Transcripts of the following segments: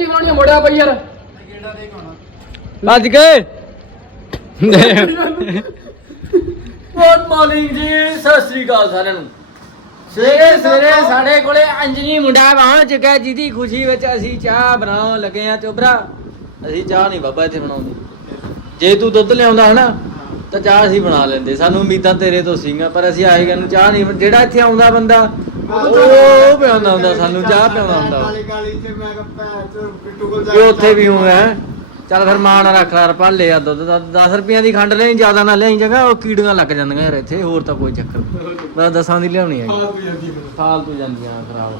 ਰੋਟੀ ਬਣਾਉਣੀ ਮੁੜਿਆ ਬਈ ਯਾਰ। ਭੱਜ ਗਏ ਗੁੱਡ ਮਾਰਨਿੰਗ ਜੀ ਸਤਿ ਸ੍ਰੀ ਅਕਾਲ ਸਾਰਿਆਂ ਨੂੰ। ਸਵੇਰੇ ਸਵੇਰੇ ਸਾਡੇ ਕੋਲੇ ਅੰਜਨੀ ਮੁੰਡਾ ਪਹੁੰਚ ਚੁੱਕਾ ਜਿਹਦੀ ਖੁਸ਼ੀ ਵਿੱਚ ਅਸੀਂ ਚਾਹ ਬਣਾਉਣ ਲੱਗੇ ਆ ਚੋਬਰਾ। ਅਸੀਂ ਚਾਹ ਨਹੀਂ ਬਾਬਾ ਇੱਥੇ ਬਣਾਉਂਦੇ। ਜੇ ਤੂੰ ਦੁੱਧ ਲਿਆਉਂਦਾ ਹਨਾ ਤਾਂ ਚਾਹ ਅਸੀਂ ਬਣਾ ਲੈਂਦੇ। ਸਾਨੂੰ ਉਮੀਦਾਂ ਤੇਰੇ ਤੋਂ ਸੀਗੀਆਂ ਪਰ ਅਸੀਂ ਆਏ ਨੂੰ ਚਾਹ ਨਹੀਂ। ਜਿਹੜਾ ਇੱਥੇ ਆਉਂਦਾ ਬੰਦਾ ਉਹ ਪਿਆਉਂਦਾ ਹੁੰਦਾ ਸਾਨੂੰ ਚਾਹ ਪਿਆਉਂਦਾ ਹੁੰਦਾ। ਕਾਲੀ ਕਾਲੀ ਚ ਮੈਂ ਕਿਹਾ ਭੈਣ ਚੋ ਬਿੱਟੂ ਕੋਲ ਜਾ ਵੀ ਉੱਥੇ ਵੀ ਹੂੰ ਹੈ। ਚੱਲ ਫਿਰ ਮਾਂ ਨਾਲ ਰੱਖ ਲਾ ਪਾਲੇ ਆ ਦੁੱਧ ਦਾ 10 ਰੁਪਈਆਂ ਦੀ ਖੰਡ ਲਈ ਜ਼ਿਆਦਾ ਨਾ ਲਈ ਜਗਾ ਉਹ ਕੀੜੀਆਂ ਲੱਗ ਜਾਂਦੀਆਂ ਯਾਰ ਇੱਥੇ ਹੋਰ ਤਾਂ ਕੋਈ ਚੱਕਰ ਨਹੀਂ। ਬਸ ਦਸਾਂ ਦੀ ਲਿਆਉਣੀ ਹੈ ਫਾਲਤੂ ਜਾਂਦੀਆਂ ਖਰਾਬ।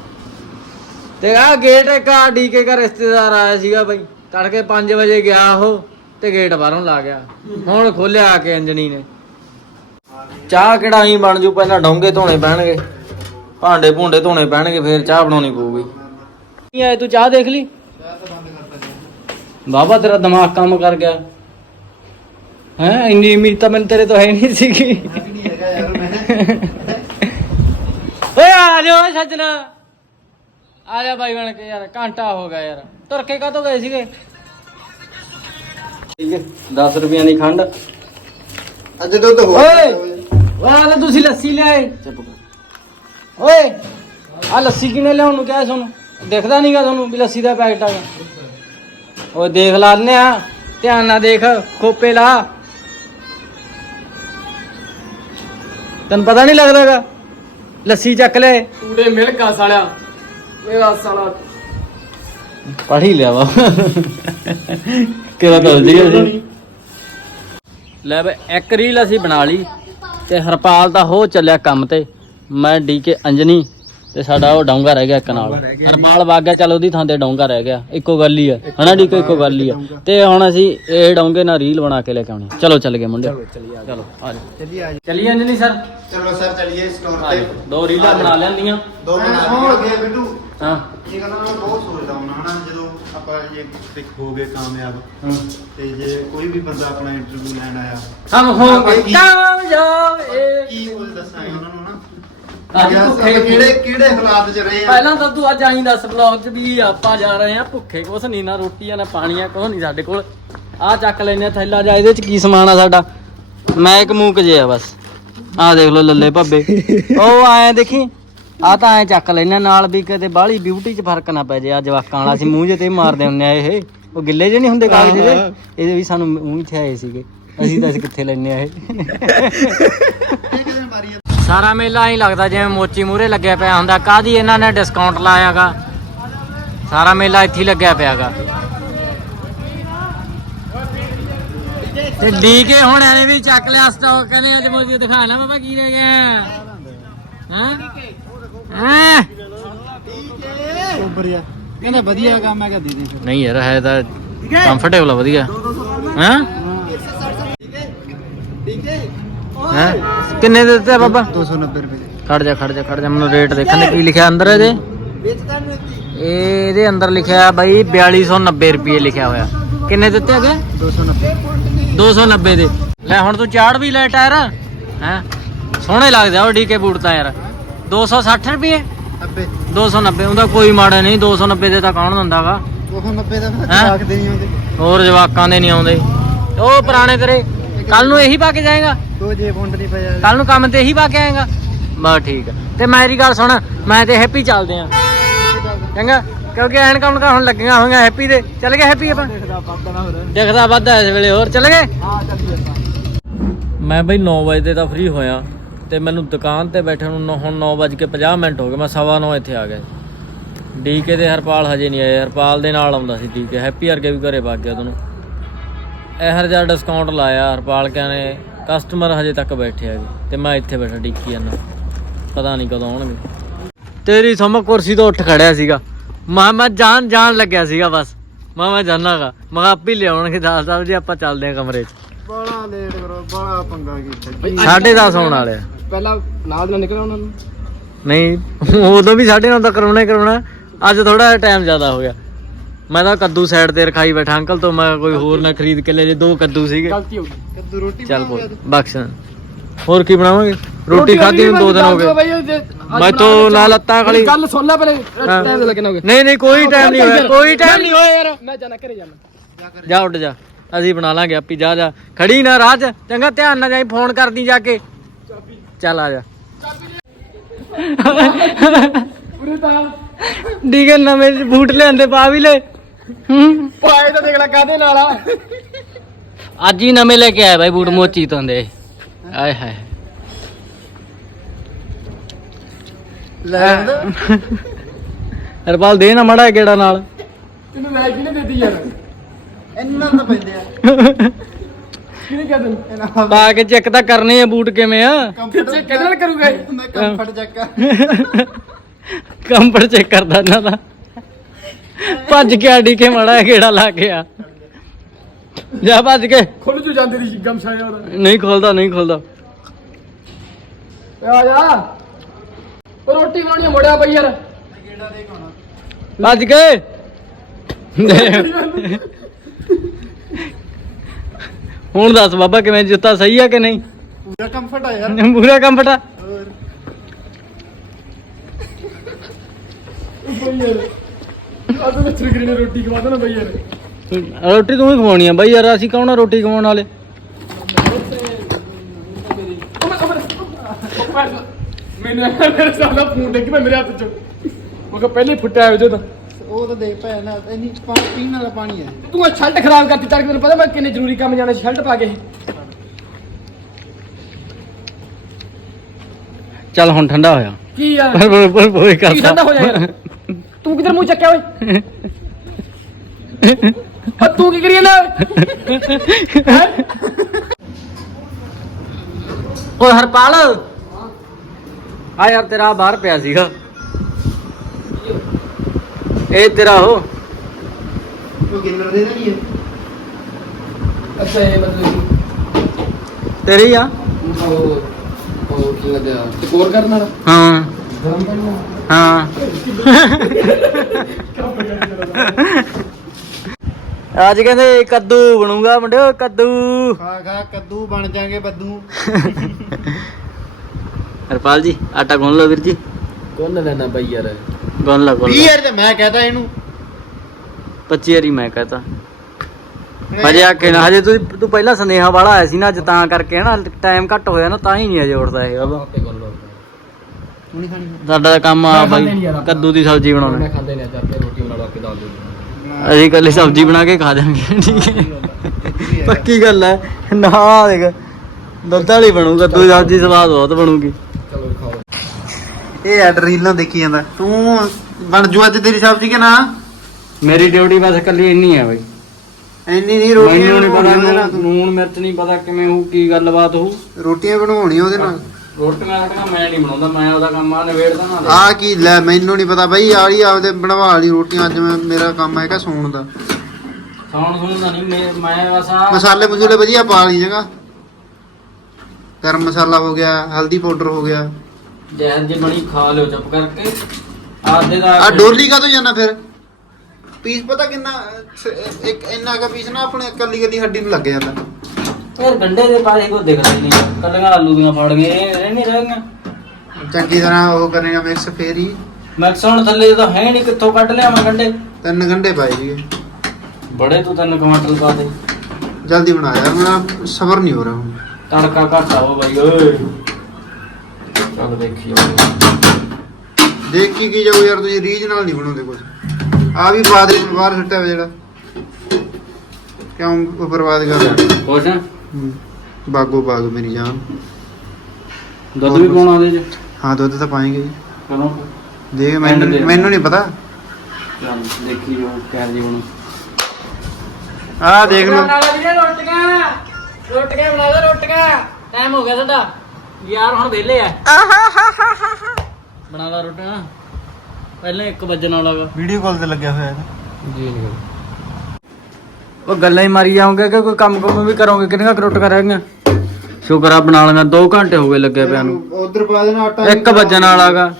ਤੇ ਆ ਗੇਟ ਇੱਕ ਆ ਡੀਕੇ ਦਾ ਰਿਸ਼ਤੇਦਾਰ ਆਇਆ ਸੀਗਾ ਬਈ ਤੜਕੇ 5 ਵਜੇ ਗਿਆ ਉਹ ਤੇ ਗੇਟ ਬਾਹਰੋਂ ਲਾ ਗਿਆ। ਹੁਣ ਖੋਲਿਆ ਆ ਕੇ ਅੰਜਣੀ ਨੇ। ਚਾਹ ਕਿਹੜਾ ਹੀ ਬਣ ਜੂ ਪਹਿਲਾਂ ਡੋਂਗੇ ਧੋਣੇ ਪੈਣਗੇ। ਭਾਂਡੇ ਭੁੰਡੇ ਧੋਣੇ ਪੈਣਗੇ ਫਿਰ ਚਾਹ ਬਣਾਉਣੀ ਪਊਗੀ। ਕੀ ਆਏ ਤੂੰ ਚਾਹ ਦੇਖ ਲਈ? ਬਾਬਾ ਤੇਰਾ ਦਿਮਾਗ ਕੰਮ ਕਰ ਗਿਆ। ਹੈ ਇੰਨੀ ਉਮੀਦ ਤਾਂ ਮੈਨੂੰ ਤੇਰੇ ਤੋਂ ਹੈ ਨਹੀਂ ਸੀਗੀ। ਓਏ ਆ ਜਾ ਓਏ ਸੱਜਣਾ। ਆ ਜਾ ਬਾਈ ਬਣ ਕੇ ਯਾਰ ਘੰਟਾ ਹੋ ਗਿਆ ਯਾਰ। ਤੁਰ ਕੇ ਕਾਹਤੋਂ ਗਏ ਸੀਗੇ? ਠੀਕ ਹੈ 10 ਰੁਪਈਆਂ ਦੀ ਖੰਡ। ਅੱਜ ਦੁੱਧ ਹੋ ਓਏ ਵਾਹ ਤਾਂ ਤੁਸੀਂ ਲੱਸੀ ਲਿਆਏ। ਚੁੱਪ ਕਰ। ਓਏ ਆ ਲੱਸੀ ਕਿਨੇ ਲਿਆਉਣ ਨੂੰ ਕਿਹਾ ਤੁਹਾਨੂੰ? ਦਿਖਦਾ ਨਹੀਂਗਾ ਤੁਹਾਨੂੰ ਵੀ ਲੱਸੀ ਦਾ ਪੈਕਟ ਆਗਾ ਓਏ ਦੇਖ ਲਾਨੇ ਆ ਧਿਆਨ ਨਾਲ ਦੇਖ ਖੋਪੇ ਲਾ। ਤੈਨੂੰ ਪਤਾ ਨਹੀਂ ਲੱਗਦਾਗਾ ਲੱਸੀ ਚੱਕ ਲੈ। ਟੂੜੇ ਮਿਲ ਕਾ ਸਾਲਿਆ। ਮੇਰਾ ਸਾਲਾ। ਪੜ ਹੀ ਲਿਆ ਵਾ। ਕਿਹੜਾ ਤਾਂ ਜੀ ਲੈ ਬਈ ਇੱਕ ਰੀਲ ਅਸੀਂ ਬਣਾ ਲਈ ਤੇ ਹਰਪਾਲ ਤਾਂ ਹੋ ਚੱਲਿਆ ਕੰਮ ਤੇ। ਮੈਂ ਡੀਕੇ ਅੰਜਨੀ ਤੇ ਸਾਡਾ ਉਹ ਡੌਂਗਾ ਰਹਿ ਗਿਆ ਇੱਕ ਨਾਲ। ਹਰਪਾਲ ਵਗ ਗਿਆ ਚੱਲ ਉਹਦੀ ਥਾਂ ਤੇ ਡੌਂਗਾ ਰਹਿ ਗਿਆ। ਇੱਕੋ ਗੱਲ ਹੀ ਆ। ਹਨਾ ਡੀਕੇ ਇੱਕੋ ਗੱਲ ਹੀ ਆ। ਤੇ ਹੁਣ ਅਸੀਂ ਇਹ ਡੌਂਗੇ ਨਾਲ ਰੀਲ ਬਣਾ ਕੇ ਲੈ ਕੇ ਆਉਣੀ ਚਲੋ ਚੱਲ ਗਏ ਮੁੰਡੇ। ਚਲੋ ਆ ਜਾ ਚੱਲੀਏ ਆ ਚੱਲੀਏ ਅੰਜਨੀ ਸਰ? ਚਲੋ ਸਰ ਚੱਲੀਏ ਸਟੋਰ ਆ ਤੇ। ਜਾਓ। ਦੋ ਰੀਲਾਂ ਬਣਾ ਲੈਂਦੀਆਂ। ਦੋ ਮਿੰਟ ਹੋ ਗਏ ਬਿੱਟੂ। ਹਾਂ। ਇਹ ਕਹਿੰਦਾ ਮੈਂ ਬਹੁਤ ਸੋਚਦਾ ਹਾਂ ਹਨਾ ਜਦੋਂ ਆਪਾਂ ਜੇ ਸਿੱਖ ਹੋ ਗਏ ਕਾਮਯਾਬ ਤੇ ਜੇ ਕੋਈ ਵੀ ਬੰਦਾ ਆਪਣਾ ਇੰਟਰਵਿਊ ਲੈਣ ਆਇਆ। ਹਮ ਹੋਗੇ ਕਾਮਯਾਬ ਕੀ ਕੁਝ ਦੱਸਾਂਗੇ ਉਹਨਾਂ ਨਾ ਅੱਜ ਜਾਂ ਭੁੱਖੇ ਆਪਾਂ ਕਿਹੜੇ ਕਿਹੜੇ ਹਾਲਾਤ 'ਚ ਰਹੇ ਆ? ਪਹਿਲਾਂ ਤਾਂ ਤੂੰ ਅੱਜ ਆਈ ਦੱਸ ਬਲੌਗ 'ਚ ਵੀ ਆਪਾਂ ਜਾ ਰਹੇ ਆ ਭੁੱਖੇ ਕੁਛ ਨਹੀਂ ਨਾ ਰੋਟੀ ਆ ਨਾ ਪਾਣੀ ਆ ਕੁਛ ਨਹੀਂ ਸਾਡੇ ਕੋਲ। ਆ ਚੱਕ ਲੈਨੇ ਆ ਥੈਲਾ ਜਾ ਇਹਦੇ 'ਚ ਕੀ ਸਮਾਨ ਆ ਸਾਡਾ? ਮੈਂ ਇੱਕ ਮੂਕ ਜੇ ਆ ਬਸ। ਆ ਦੇਖ ਲਓ ਲੱਲੇ ਭੱਬੇ। ਉਹ ਆਏ ਦੇਖੀ ਆ ਤਾਂ ਐ ਚੱਕ ਲੈਨੇ ਆ ਨਾਲ ਵੀ ਕਿਤੇ ਬਾਹਲੀ ਬਿਊਟੀ 'ਚ ਫ਼ਰਕ ਨਾ ਪੈ ਜੇ ਆ ਜਵਾਕਾਂ ਵਾਲਾ ਅਸੀਂ ਮੂੰਹ ਜੇ ਤੇ ਮਾਰਦੇ ਹੁੰਨੇ ਆ ਇਹ। ਉਹ ਗਿੱਲੇ ਜੇ ਨਹੀਂ ਹੁੰਦੇ ਕਾਗਜ਼ ਦੇ? ਇਹਦੇ ਵੀ ਸਾਨੂੰ ਮੂੰਹ 'ਚ ਆਏ ਸੀਗੇ। ਅਸੀਂ ਤਾਂ ਅਸੀਂ ਕਿੱਥੇ ਲੈਨੇ ਇਹ? ਆ ਸਾਰਾ ਮੇਲਾ ਹੀ ਲੱਗਦਾ ਜਿਵੇਂ ਮੋਚੀ ਮੂਰੇ ਲੱਗਿਆ ਪਿਆ ਹੁੰਦਾ ਕਾਦੀ ਇਹਨਾਂ ਨੇ ਡਿਸਕਾਊਂਟ ਲਾਇਆਗਾ? ਸਾਰਾ ਮੇਲਾ ਇੱਥੇ ਹੀ ਲੱਗਿਆ ਪਿਆਗਾ। ਤੇ ਡੀਕੇ ਹੁਣ ਇਹਨੇ ਵੀ ਚੱਕ ਲਿਆ ਸਟਾਕ ਕਹਿੰਦੇ ਅੱਜ ਮੋਜੀ ਦਿਖਾਣਾ ਬਾਬਾ ਕੀ ਰਹਿ ਗਿਆ। ਹਾਂ? ਹਾਂ? ਉੱਪਰ ਆ। ਕਹਿੰਦਾ ਵਧੀਆ ਕੰਮ ਹੈਗਾ ਦੇ ਦੇ ਨਹੀਂ ਯਾਰ ਹੈ ਤਾਂ ਕੰਫਰਟੇਬਲ ਆ ਵਧੀਆ। ਹਾਂ? ਠੀਕ ਹੈ? ਹਾਂ? ਕਿੰਨੇ ਦੇ ਦਿੱਤੇ ਆ ਬਾਬਾ? 290 ਰੁਪਏ ਖੜ ਜਾ ਖੜ ਜਾ ਖੜ ਜਾ ਮੈਨੂੰ ਰੇਟ ਦੇਖਣ ਦੇ ਕੀ ਲਿਖਿਆ ਅੰਦਰ ਇਹਦੇ ਵੇਚਦਾ ਇਹ ਇਹਦੇ ਅੰਦਰ ਲਿਖਿਆ ਬਾਈ 4290 ਰੁਪਏ ਲਿਖਿਆ ਹੋਇਆ। ਕਿੰਨੇ ਦਿੱਤੇ ਹੈਗੇ? 290 290 ਦੇ ਲੈ ਹੁਣ ਤੂੰ ਚਾੜ ਵੀ ਲੈ ਟਾਇਰ। ਹੈ? ਸੋਹਣੇ ਲੱਗਦੇ ਆ ਉਹ ਡੀਕੇ ਬੂਟ ਤਾਂ ਯਾਰ। 260 ਰੁਪਏ? 90 290 ਉਹਦਾ ਕੋਈ ਮਾੜਾ ਨਹੀਂ। 290 ਦੇ ਤਾਂ ਕੌਣ ਦਿੰਦਾਗਾ 290 ਦਾ ਹੈਂ? ਜਵਾਕ ਦੇ ਨਹੀਂ ਆਉਂਦੇ। ਹੋਰ ਜਵਾਕਾਂ ਦੇ ਨਹੀਂ ਆਉਂਦੇ। ਉਹ ਪੁਰਾਣੇ ਤੇਰੇ ਕੱਲ ਨੂੰ ਇਹੀ ਪਾ ਕੇ ਜਾਏਗਾ? ਦੋ ਜੇ ਬੁੰਡ ਨਹੀਂ ਪਿਆ ਕੱਲ ਨੂੰ ਕੰਮ ਤੇ ਇਹੀ ਪਾ ਕੇ ਆਏਗਾ? ਬਸ ਠੀਕ ਆ। ਤੇ ਮੇਰੀ ਗੱਲ ਸੁਣ ਮੈਂ ਤੇ ਹੈਪੀ ਚੱਲਦੇ ਆ। ਚੰਗਾ? ਕਿਉਂਕਿ ਐਨ ਕੰਮ ਹੁਣ ਲੱਗੀਆਂ ਹੋਈਆਂ ਹੈਪੀ ਦੇ। ਚੱਲ ਗਏ ਹੈਪੀ ਆਪਾਂ? ਦੇਖਦਾ ਪੱਕਾ ਨਾ ਹੋਰ। ਦਿਖਦਾ ਵੱਧਾ ਇਸ ਵੇਲੇ ਹੋਰ। ਚੱਲ ਗਏ? ਹਾਂ ਚੱਲੀਏ ਆਪਾਂ। ਮੈਂ ਬਈ 9 ਵਜੇ ਤੇ ਤਾਂ ਫ੍ਰੀ ਹੋਇਆ ਤੇ ਮੈਨੂੰ ਦੁਕਾਨ ਤੇ ਬੈਠੇ ਨੂੰ ਨੌ- ਹੁਣ 9:50 ਮਿੰਟ ਹੋ ਗਏ ਮੈਂ ਸਵਾ 9 ਇੱਥੇ ਆ ਗਿਆ। ਡੀਕੇ ਦੇ ਹਰਪਾਲ ਹਜੇ ਨਹੀਂ ਆਏ ਹਰਪਾਲ ਦੇ ਨਾਲ ਆਉਂਦਾ ਸੀ ਡੀਕੇ ਹੈਪੀ ਵਰਗੇ ਵੀ ਘਰੇ ਵਗ ਗਿਆ ਤੁਹਾਨੂੰ ਇਹ ਜਿਹਾ ਡਿਸਕਾਊਂਟ ਲਾਇਆ ਹਰਪਾਲ ਕਹਿੰਦੇ ਕਸਟਮਰ ਹਜੇ ਤੱਕ ਬੈਠੇ ਹੈਗੇ ਤੇ ਮੈਂ ਇੱਥੇ ਬੈਠਾ ਡੀਕੀ ਜਾਂਦਾ। ਪਤਾ ਨਹੀਂ ਕਦੋਂ ਆਉਣਗੇ। ਤੇਰੀ ਸਮ ਕੁਰਸੀ ਤੋਂ ਉੱਠ ਖੜਿਆ ਸੀਗਾ। ਮੈਂ ਮੈਂ ਜਾਣ ਜਾਣ ਲੱਗਿਆ ਸੀਗਾ ਬਸ। ਮੈਂ ਮੈਂ ਜਾਣਾਗਾ। ਮੈਂ ਆਪੇ ਲਿਆਉਣਗੇ ਦਾਲ ਸਾਹਿਬ ਜੀ ਆਪਾਂ ਚੱਲਦੇ ਹਾਂ ਕਮਰੇ 'ਚ। ਬੜਾ ਲੇਟ ਕਰੋ ਬੜਾ ਪੰਗਾ ਕੀਤਾ। ਜੀ। ਸਾਢੇ 10 ਹੋਣ ਵਾਲੇ ਆ। ਪਹਿਲਾਂ ਨਾਲ ਨਾਲ ਨਿਕਲਿਆ ਉਹਨਾਂ ਨੂੰ? ਨਹੀਂ ਉਦੋਂ ਵੀ ਸਾਢੇ 9 ਤੱਕ ਕਰਾਉਣਾ ਹੀ ਕਰਾਉਣਾ। ਅੱਜ ਥੋੜਾ ਟਾਈਮ ਜ਼ਿਆਦਾ ਹੋ ਗਿਆ। ਮੈਂ ਤਾਂ ਕੱਦੂ ਸਾਈਡ ਤੇ ਰਖਾਈ ਬੈਠਾ ਅੰਕਲ ਤੋਂ ਮੈਂ ਕੋਈ ਹੋਰ ਨਾ ਖਰੀਦ ਕੇ ਲੈ ਜੇ ਦੋ ਕੱਦੂ ਸੀਗੇ। ਗਲਤੀ ਹੋ ਗਈ। ਕੱਦੂ ਰੋਟੀ ਚੱਲ ਬੋਲ ਬਖਸ਼। ਹੋਰ ਕੀ ਬਣਾਵਾਂਗੇ? ਰੋਟੀ ਖਾਧੀ ਨੂੰ ਦੋ ਦਿਨ ਹੋ ਗਏ। ਮੈਂ ਤੋਂ ਨਾ ਲੱਤਾਂ ਖਲੀ ਗੱਲ ਸੁਣ ਲੈ ਪਹਿਲੇ। ਟਾਈਮ ਲੱਗਣਾ ਹੋ ਗਿਆ ਨਹੀਂ ਨਹੀਂ ਕੋਈ ਟਾਈਮ ਨਹੀਂ ਹੋਇਆ ਕੋਈ ਟਾਈਮ ਨਹੀਂ ਹੋਇਆ। ਯਾਰ ਮੈਂ ਜਾਣਾ ਘਰੇ ਜਾਣਾ। ਜਾ ਉੱਡ ਜਾ ਅਸੀਂ ਬਣਾ ਲਾਂਗੇ ਆਪੀ ਜਾ ਜਾ। ਖੜੀ ਨਾ ਰਾਜ ਚੰਗਾ ਧਿਆਨ ਨਾਲ ਜਾਈ ਫੋਨ ਕਰਦੀ ਜਾ ਕੇ। ਚੱਲ ਆ ਜਾ। ਤਾਂ। ਨਵੇਂ ਬੂਟ ਲਿਆਂਦੇ ਪਾ ਵੀ ਲੈ ਹੂੰ ਪਾਏ ਤਾਂ ਦੇਖ ਲੈ ਕਾਦੇ ਨਾਲ ਆ। ਅੱਜ ਹੀ ਨਵੇਂ ਲੈ ਕੇ ਆਇਆ ਬਾਈ ਬੂਟ ਮੋਚੀ ਤੋਂ ਦੇ। ਆਏ ਹਾਏ। ਲੈ ਹਰਪਾਲ ਦੇ ਨਾ ਮੜਾ ਗੇੜਾ ਨਾਲ। ਤੈਨੂੰ ਲੈ ਕਿਨੇ ਦਿੱਤੀ ਯਾਰ? ਇੰਨਾ ਤਾਂ ਪੈਂਦੇ ਆ। ਕਿਹਨੇ ਕਹਿ ਇਹਨਾਂ ਪਾ ਕੇ ਚੈੱਕ ਤਾਂ ਕਰਨੇ ਆ ਬੂਟ ਕਿਵੇਂ ਆ। ਕਿੱਥੇ ਕਿਹਦੇ ਨਾਲ ਕਰੂਗਾ? ਮੈਂ ਕੰਫਰਟ ਚੱਕਾ ਕੰਪਰ ਚੈੱਕ ਕਰਦਾ ਇਹਨਾਂ ਦਾ। ਭੱਜ ਕੇ ਆਡੀ ਕੇ ਮੜਾ ਗੇੜਾ ਲਾ ਕੇ ਆ। ਜਾ ਭੱਜ ਕੇ। ਖੁੱਲ ਜੂ ਜਾਂਦੀ ਦੀ ਗਮਛਾ ਯਾਰ। ਨਹੀਂ ਖੋਲਦਾ ਨਹੀਂ ਖੋਲਦਾ। ਆ ਜਾ। ਉਹ ਰੋਟੀ ਬਣਾਉਣੀ ਆ, ਮੁੜਿਆ ਬਈ ਯਾਰ। ਭੱਜ ਕੇ। ਹੁਣ ਦੱਸ ਬਾਬਾ ਕਿਵੇਂ ਜੁੱਤਾ ਸਹੀ ਆ ਕਿ ਨਹੀਂ? ਪੂਰਾ ਕੰਫਰਟ ਆ ਯਾਰ। ਪੂਰਾ ਕੰਫਰਟ ਆ। ਹੋਰ। ਬਈ ਯਾਰ। ਆ ਤੂੰ ਮਿੱਤਰ ਗਰੀ ਨੇ ਰੋਟੀ ਖਵਾ ਦੇਣਾ ਬਈ ਯਾਰ। ਰੋਟੀ ਤੂੰ ਹੀ ਖਵਾਉਣੀ ਆ ਬਾਈ ਯਾਰ ਅਸੀਂ ਕੌਣ ਆ ਰੋਟੀ ਖਵਾਉਣ ਵਾਲੇ? ਮੈਨੂੰ ਮੇਰੇ ਸਾਲਾ ਫੋਨ ਡਿੱਗ ਪਿਆ ਮੇਰੇ ਹੱਥ ਚ। ਮੈਂ ਕਿਹਾ ਪਹਿਲੇ ਫੁੱਟਿਆ ਹੋਇਆ ਜਦੋਂ। ਉਹ ਤਾਂ ਦੇਖ ਪੈ ਨਾ ਇੰਨੀ ਪਾਣੀ ਪੀਣ ਵਾਲਾ ਪਾਣੀ ਹੈ। ਤੂੰ ਆ ਸ਼ਰਟ ਖਰਾਬ ਕਰਤੀ ਚੱਲ ਤੈਨੂੰ ਪਤਾ ਮੈਂ ਕਿੰਨੇ ਜ਼ਰੂਰੀ ਕੰਮ ਜਾਣਾ ਸ਼ਰਟ ਪਾ ਕੇ। ਚੱਲ ਹੁਣ ਠੰਡਾ ਹੋਇਆ। ਕੀ ਯਾਰ ਪਰ ਪਰ ਪਰ ਬੋਏ ਕਰਦਾ ਕੀ ਠੰਡਾ ਹੋ ਜਾ ਯਾਰ ਤੂੰ ਕਿਧਰ ਮੂੰਹ ਚੱਕਿਆ ਓਏ? ਆ ਤੂੰ ਕੀ ਕਰੀ ਜਾਂਦਾ? ਓਏ ਹਰਪਾਲ। ਆ ਯਾਰ ਤੇਰਾ ਬਾਹਰ ਪਿਆ ਸੀਗਾ। ਇਹ ਤੇਰਾ ਹੋ ਉਹ ਗਿੰਨਰ ਦੇ ਨਹੀਂ ਹੈ? ਅੱਛਾ ਇਹ ਮਤਲਬ ਤੇਰੀ ਆ। ਉਹ ਉਹ ਕੀ ਲੱਗਿਆ? ਸਕੋਰ ਕਰਨ ਵਾਲਾ? ਹਾਂ। ਗਰਮ ਕਰਨਾ ਹਾਂ। ਅੱਜ ਕਹਿੰਦੇ ਕੱਦੂ ਬਣੂਗਾ ਮੁੰਡਿਓ ਕੱਦੂ। ਖਾ ਖਾ ਕੱਦੂ ਬਣ ਜਾਗੇ ਬੱਦੂ। ਹਰਪਾਲ ਜੀ ਆਟਾ ਗੁੰਨ ਲਓ ਵੀਰ ਜੀ। ਕੌਣ ਲੈਣਾ ਬਈ ਯਾਰ। ਗੁੰਨ ਲਾ ਗੁੰਨ 20 ਲਾ ਯਾਰ ਤੇ ਮੈਂ ਕਹਤਾ ਇਹਨੂੰ। 25 ਵਾਰੀ ਮੈਂ ਕਹਤਾ। ਹਜੇ ਆਖੇ ਨਾ ਹਜੇ ਤੂੰ ਤੂੰ ਪਹਿਲਾਂ ਸੰਦੇਹਾ ਵਾਲਾ ਆਇਆ ਸੀ ਨਾ ਅੱਜ ਤਾਂ ਕਰਕੇ ਹਨਾ ਟਾਈਮ ਘੱਟ ਹੋਇਆ ਨਾ ਤਾਂ ਹੀ ਨਹੀਂ ਅਜੇ ਉੱਠਦਾ ਇਹ। ਬਾਬਾ ਆਪੇ ਕਰ ਲਓ। ਹੁਣੀ ਖਾਣੀ ਸਾਡਾ ਤਾਂ ਕੰਮ ਆ ਮੈਂ ਬਾਈ ਖਾਂਦੇ ਨੀ ਯਾਰ ਆਪਾਂ। ਕੱਦੂ ਦੀ ਸਬਜ਼ੀ ਮੈਂ ਬਣਾਉਣੀ। ਖਾਂਦੇ ਨੇ ਚਾਹਤੇ ਰੋਟੀ ਬਣਾ ਲਾ ਕੇ ਦਾਲ ਦੇ ਅਸੀਂ ਕੱਲੀ ਸਬਜ਼ੀ ਬਣਾ ਕੇ ਖਾ ਜਾਾਂਗੇ ਠੀਕ ਹੈ। ਪੱਕੀ ਗੱਲ ਹੈ। ਨਾ ਦੇਖ ਦੁੱਧ ਵਾਲੀ ਬਣੂ ਕੱਦੂ ਦੀ ਸਬਜ਼ੀ ਸਵਾਦ ਬਹੁਤ ਬਣੂਗੀ। ਚਲੋ ਖਾਓ। ਇਹ ਐਡ ਰੀਲਾਂ ਦੇਖੀ ਜਾਂਦਾ। ਤੂੰ ਬਣ ਜੂ ਅੱਜ ਤੇਰੀ ਸਬਜ਼ੀ ਕਿ ਨਾ? ਮੇਰੀ ਡਿਊਟੀ ਬਸ ਕੱਲੀ ਇੰਨੀ ਹੈ ਬਾਈ। ਇੰਨੀ ਨਹੀਂ ਰੋਟੀਆਂ ਮੈਨੂੰ ਨਹੀਂ ਬਣਾਉਣੀਆਂ ਲੂਣ- ਲੂਣ ਮਿਰਚ ਨਹੀਂ ਪਤਾ ਕਿਵੇਂ ਹੋਊ ਕੀ ਗੱਲਬਾਤ ਹੋਊ। ਤੂੰ। ਰੋਟੀਆਂ ਬਣਾਉਣੀਆਂ ਉਹਦੇ ਨਾਲ। ਰੋਟੀਆਂ ਰੋਟੀਆਂ ਮੈਂ ਨਹੀਂ ਬਣਾਉਂਦਾ ਮੈਂ ਉਹਦਾ ਕੰਮ ਆ ਨਵੇੜਦਾ ਨਾ ਆ ਕੀ ਲੈ ਮੈਨੂੰ ਨਹੀਂ ਪਤਾ ਬਈ ਆੜੀ ਆਪਦੇ ਬਣਵਾ ਲਈ ਰੋਟੀਆਂ ਅੱਜ ਮੈਂ ਮੇਰਾ ਕੰਮ ਹੈਗਾ ਸੌਣ ਦਾ। ਸੌਣ ਸੌਣ ਦਾ ਨਹੀਂ ਮੈਂ ਮੈਂ ਬਸ ਆ ਮਸਾਲੇ ਮਸੂਲੇ ਵਧੀਆ ਪਾ ਲਈ ਜਗਾ ਗਰਮ ਮਸਾਲਾ ਹੋ ਗਿਆ ਹਲਦੀ ਪਾਊਡਰ ਹੋ ਗਿਆ। ਜੈਨ ਜੇ ਬਣੀ ਖਾ ਲਿਓ ਚੁੱਪ ਕਰਕੇ। ਆਦੇ ਦਾ ਆ ਡੋਲੀ ਕਾ ਤੋਂ ਜਾਣਾ ਫਿਰ? ਪੀਸ ਪਤਾ ਕਿੰਨਾ ਇੱਕ ਇੰਨਾ ਕਾ ਪੀਸ ਨਾ ਆਪਣੇ ਕੱਲੀ ਕੱਲੀ ਹੱਡੀ ਨੂੰ ਲੱਗ ਜਾਂਦਾ। ਯਾਰ ਗੰਡੇ ਦੇ ਪਾਸੇ ਕੋ ਦਿਖਦਾ ਹੀ ਨਹੀਂ। ਕੱਲੀਆਂ ਆਲੂ ਦੀਆਂ ਫੜ ਗਏ ਇਹ ਨਹੀਂ ਰਹਿਣੀਆਂ ਚੰਗੀ ਤਰ੍ਹਾਂ ਉਹ ਕਰੇਗਾ ਮਿਕਸ ਫੇਰ। ਹੀ ਮੈਕਸ ਹੁਣ ਥੱਲੇ ਤਾਂ ਹੈ ਨਹੀਂ ਕਿੱਥੋਂ ਕੱਢ ਲਿਆ ਮੈਂ ਗੰਡੇ? ਤਿੰਨ ਘੰਟੇ ਪਾਏ ਸੀਗੇ। ਬੜੇ ਤੂੰ ਤਿੰਨ ਕੁਆਂਟਲ ਪਾ ਦੇ। ਜਲਦੀ ਬਣਾ ਯਾਰ ਮੇਰਾ ਸਬਰ ਨਹੀਂ ਹੋ ਰਿਹਾ ਹੁਣ। ਤੜਕਾ ਘੱਟ ਆਵਾ ਬਾਈ ਓਏ। ਚੱਲ ਦੇਖੀ ਦੇਖ ਕੀ ਕੀ ਜਾਊ ਯਾਰ ਤੁਸੀਂ ਰੀਜ ਨਾਲ ਨਹੀਂ ਬਣਾਉਂਦੇ ਕੁਝ ਆ ਵੀ ਬਾਦ ਵਿੱਚ ਬਾਹਰ ਸੁੱਟਿਆ ਹੋਇਆ ਜਿਹੜਾ। ਕਿਉਂ ਉਹ ਬਰਬਾਦ ਕਰ ਰਿਹਾ। ਆ? ਹੂੰ। ਬਾਗੋ ਬਾਗ ਮੇਰੀ ਜਾਨ। ਦੁੱਧ ਵੀ ਪਾਉਣਾ ਉਹਦੇ ਚ? ਹਾਂ ਦੁੱਧ ਤਾਂ ਪਾਏਂਗੇ ਜੀ। ਕਰੋ ਦੇਖ ਮੈਨੂੰ End ਦੇ। ਮੈਨੂੰ ਨਹੀਂ ਪਤਾ। ਚੱਲ ਦੇਖੀ ਜੋ ਕਹਿਰ ਜੀ ਬਣੂ ਆਹ ਦੇਖ ਲਓ। ਬਣਾ ਲੈ ਵੀਰੇ ਰੋਟੀਆਂ। ਰੋਟੀਆਂ ਬਣਾ ਦੇ ਰੋਟੀਆਂ। ਟਾਈਮ ਹੋ ਗਿਆ ਸਾਡਾ। ਯਾਰ ਹੁਣ ਵਿਹਲੇ ਆ। ਬਣਾ ਲਾ ਰੋਟੀਆਂ। ਪਹਿਲਾਂ 1 ਵਜਣ ਵਾਲਾ ਵਾ। ਵੀਡੀਓ ਕਾਲ ਤੇ ਲੱਗਿਆ ਹੋਇਆ ਹੈ ਜੀ ਨਹੀਂ ਉਹ ਗੱਲਾਂ ਹੀ ਮਾਰੀ ਜਾਓਗੇ ਕਿ ਕੋਈ ਕੰਮ ਕੰਮ ਵੀ ਕਰੋਗੇ? ਕਿੰਨੀਆਂ ਕਰੋਟ ਕਰਾਂਗੇ ਸ਼ੁਕਰ ਆ ਬਣਾ ਲਾਂਗਾ 2 ਘੰਟੇ ਹੋ ਗਏ ਲੱਗੇ ਪਿਆ ਨੂੰ। ਉਧਰ ਪਾ ਦੇਣਾ ਆਟਾ 1 ਵਜਣ ਵਾਲਾਗਾ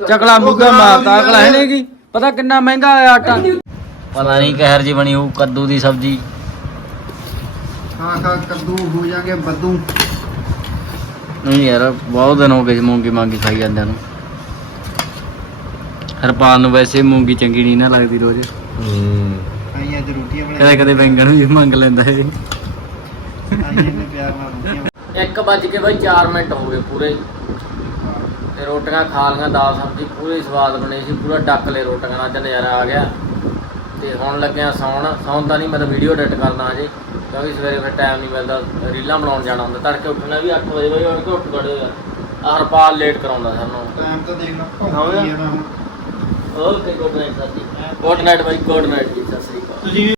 ਚਕਲਾ ਮੁੱਗਾ ਮਾਤਾ ਅਗਲਾ ਹੈ ਨਹੀਂਗੀ ਪਤਾ ਕਿੰਨਾ ਮਹਿੰਗਾ ਹੈ ਆਟਾ। ਪਤਾ ਨਹੀਂ ਕਹਿਰ ਜੀ ਬਣੀ ਉਹ ਕੱਦੂ ਦੀ ਸਬਜ਼ੀ। ਖਾ ਖਾ ਕੱਦੂ ਹੋ ਜਾਗੇ ਬੱਦੂ। ਨਹੀਂ ਯਾਰ ਬਹੁਤ ਦਿਨ ਹੋ ਗਏ ਮੂੰਗੀ ਮਾਂਗੀ ਖਾਈ ਜਾਂਦਿਆਂ ਨੂੰ। ਹਰਪਾਲ ਨੂੰ ਵੈਸੇ ਮੂੰਗੀ ਚੰਗੀ ਨਹੀਂ ਨਾ ਲੱਗਦੀ ਰੋਜ਼। ਤੇ ਰੋਟੀਆਂ ਕਦੇ ਕਦੇ ਬੈਂਗਣ ਵੀ ਮੰਗ ਲੈਂਦਾ ਇਹ। ਆਈਆਂ ਨੇ ਪਿਆਰ ਨਾਲ ਰੋਟੀਆਂ 1 ਵੱਜ ਕੇ ਬਾਈ 4 ਮਿੰਟ ਹੋ ਗਏ ਪੂਰੇ। ਤੇ ਰੋਟੀਆਂ ਖਾ ਲੀਆਂ ਦਾਲ ਸਬਜ਼ੀ ਪੂਰੀ ਸਵਾਦ ਬਣੀ ਸੀ ਪੂਰਾ ਡੱਕ ਲੈ ਰੋਟੀਆਂ ਨਾਲ ਅੱਜ ਨਜ਼ਾਰਾ ਆ ਗਿਆ। ਤੇ ਹੁਣ ਲੱਗਿਆ ਸੌਣ। ਸੌਣ ਤਾਂ ਨਹੀਂ ਮੈਂ ਤਾਂ ਵੀਡੀਓ ਐਡਿਟ ਕਰਨਾ ਅਜੇ ਕਿਉਂਕਿ ਸਵੇਰੇ ਫਿਰ ਟਾਈਮ ਨਹੀਂ ਮਿਲਦਾ ਰੀਲਾਂ ਬਣਾਉਣ ਜਾਣਾ ਹੁੰਦਾ। ਤੜਕੇ ਉੱਠਣਾ ਵੀ 8 ਵਜੇ ਬਈ ਹੁਣ ਕਿ ਉੱਠ ਆ। ਆਹ ਹਰਪਾਲ ਲੇਟ ਕਰਾਉਂਦਾ ਸਾਨੂੰ। ਟਾਈਮ ਤਾਂ ਦੇਖ ਲਾ ਹੋ ਗਿਆ? ਹੁਣ ਓਕੇ ਗੁੱਡ ਨਾਈਟ ਜੀ good night bye good night ਜੀ ਸਤਿ ਸ੍ਰੀ ਅਕਾਲ ਤੁਸੀਂ